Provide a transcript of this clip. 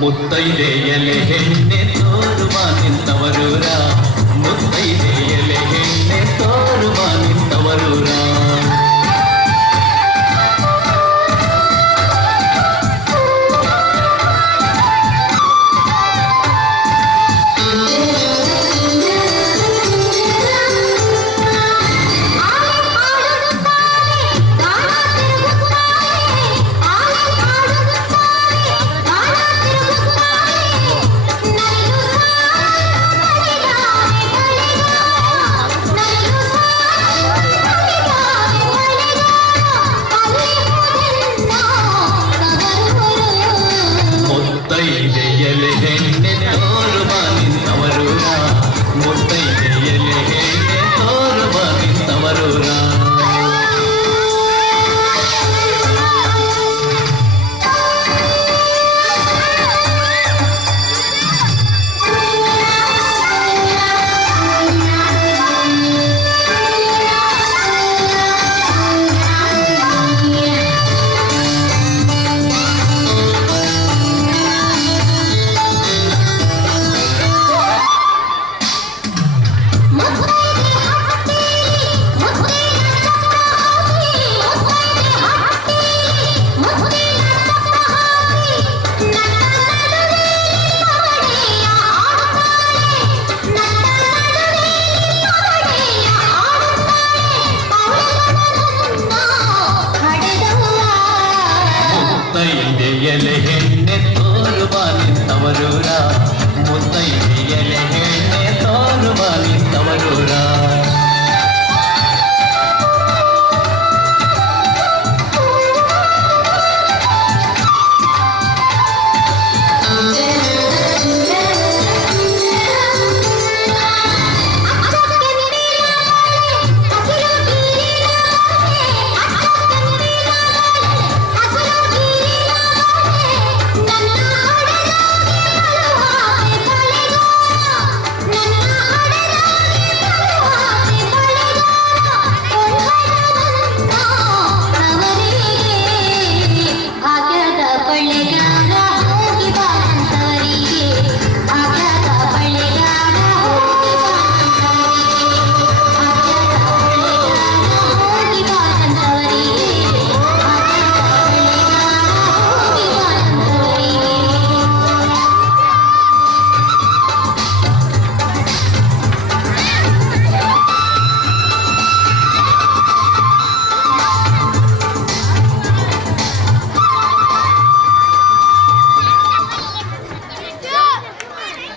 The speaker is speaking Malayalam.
മുത്തയിലെ എന്നെ തോരുവാൻ നിന്നവരൂരാ. day.